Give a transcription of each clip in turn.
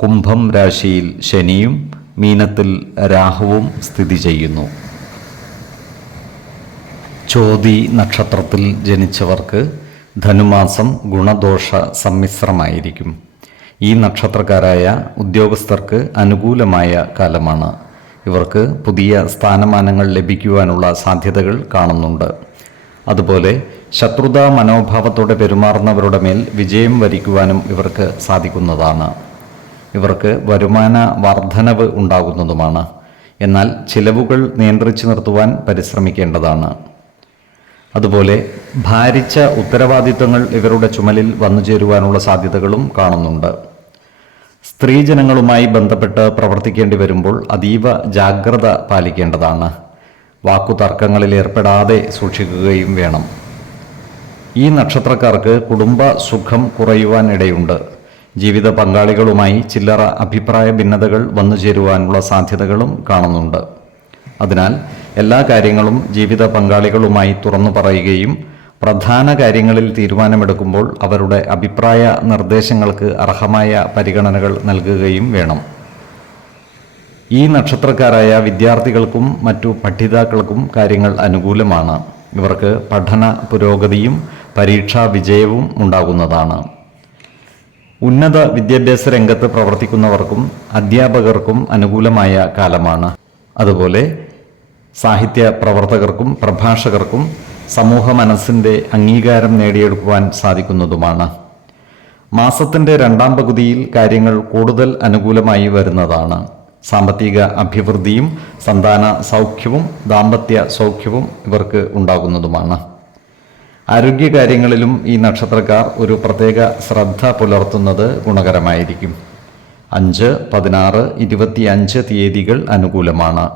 കുംഭം രാശിയിൽ ശനിയും മീനത്തിൽ രാഹുവും സ്ഥിതി ചെയ്യുന്നു. ചോതി നക്ഷത്രത്തിൽ ജനിച്ചവർക്ക് ധനുമാസം ഗുണദോഷ സമ്മിശ്രമായിരിക്കും. ഈ നക്ഷത്രക്കാരായ ഉദ്യോഗസ്ഥർക്ക് അനുകൂലമായ കാലമാണ്. ഇവർക്ക് പുതിയ സ്ഥാനമാനങ്ങൾ ലഭിക്കുവാനുള്ള സാധ്യതകൾ കാണുന്നുണ്ട്. അതുപോലെ ശത്രുതാ മനോഭാവത്തോടെ പെരുമാറുന്നവരുടെ മേൽ വിജയം വരിക്കുവാനും ഇവർക്ക് സാധിക്കുന്നതാണ്. ഇവർക്ക് വരുമാന വർധനവ് ഉണ്ടാകുന്നതുമാണ്. എന്നാൽ ചിലവുകൾ നിയന്ത്രിച്ചു നിർത്തുവാൻ പരിശ്രമിക്കേണ്ടതാണ്. അതുപോലെ ഭാരിച്ച ഉത്തരവാദിത്തങ്ങൾ ഇവരുടെ ചുമലിൽ വന്നു ചേരുവാനുള്ള സാധ്യതകളും കാണുന്നുണ്ട്. സ്ത്രീജനങ്ങളുമായി ബന്ധപ്പെട്ട് പ്രവർത്തിക്കേണ്ടി വരുമ്പോൾ അതീവ ജാഗ്രത പാലിക്കേണ്ടതാണ്. വാക്കുതർക്കങ്ങളിൽ ഏർപ്പെടാതെ സൂക്ഷിക്കുകയും വേണം. ഈ നക്ഷത്രക്കാർക്ക് കുടുംബ സുഖം കുറയുവാൻ ഇടയുണ്ട്. ജീവിത പങ്കാളികളുമായി ചില്ലറ അഭിപ്രായ ഭിന്നതകൾ വന്നു ചേരുവാനുള്ള സാധ്യതകളും കാണുന്നുണ്ട്. അതിനാൽ എല്ലാ കാര്യങ്ങളും ജീവിത പങ്കാളികളുമായി തുറന്നു പറയുകയും പ്രധാന കാര്യങ്ങളിൽ തീരുമാനമെടുക്കുമ്പോൾ അവരുടെ അഭിപ്രായ നിർദ്ദേശങ്ങൾക്ക് അർഹമായ പരിഗണനകൾ നൽകുകയും വേണം. ഈ നക്ഷത്രക്കാരായ വിദ്യാർത്ഥികൾക്കും മറ്റു പഠിതാക്കൾക്കും കാര്യങ്ങൾ അനുകൂലമാണ്. ഇവർക്ക് പഠന പുരോഗതിയും പരീക്ഷാ വിജയവും ഉണ്ടാകുന്നതാണ്. ഉന്നത വിദ്യാഭ്യാസ രംഗത്ത് പ്രവർത്തിക്കുന്നവർക്കും അധ്യാപകർക്കും അനുകൂലമായ കാലമാണ്. അതുപോലെ സാഹിത്യ പ്രവർത്തകർക്കും പ്രഭാഷകർക്കും സമൂഹ മനസ്സിന്റെ അംഗീകാരം നേടിയെടുക്കുവാൻ സാധിക്കുന്നതുമാണ്. മാസത്തിന്റെ രണ്ടാം പകുതിയിൽ കാര്യങ്ങൾ കൂടുതൽ അനുകൂലമായി വരുന്നതാണ്. സാമ്പത്തിക അഭിവൃദ്ധിയും സന്താന സൗഖ്യവും ദാമ്പത്യ സൗഖ്യവും ഇവർക്ക് ഉണ്ടാകുന്നതുമാണ്. ആരോഗ്യകാര്യങ്ങളിലും ഈ നക്ഷത്രക്കാർ ഒരു പ്രത്യേക ശ്രദ്ധ പുലർത്തുന്നത് ഗുണകരമായിരിക്കും. അഞ്ച് പതിനാറ് ഇരുപത്തിയഞ്ച് തീയതികൾ അനുകൂലമാണ്.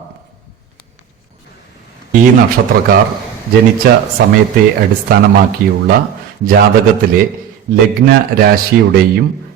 ഈ നക്ഷത്രക്കാർ ജനിച്ച സമയത്തെ അടിസ്ഥാനമാക്കിയുള്ള ജാതകത്തിലെ ലഗ്ന രാശിയുടെയും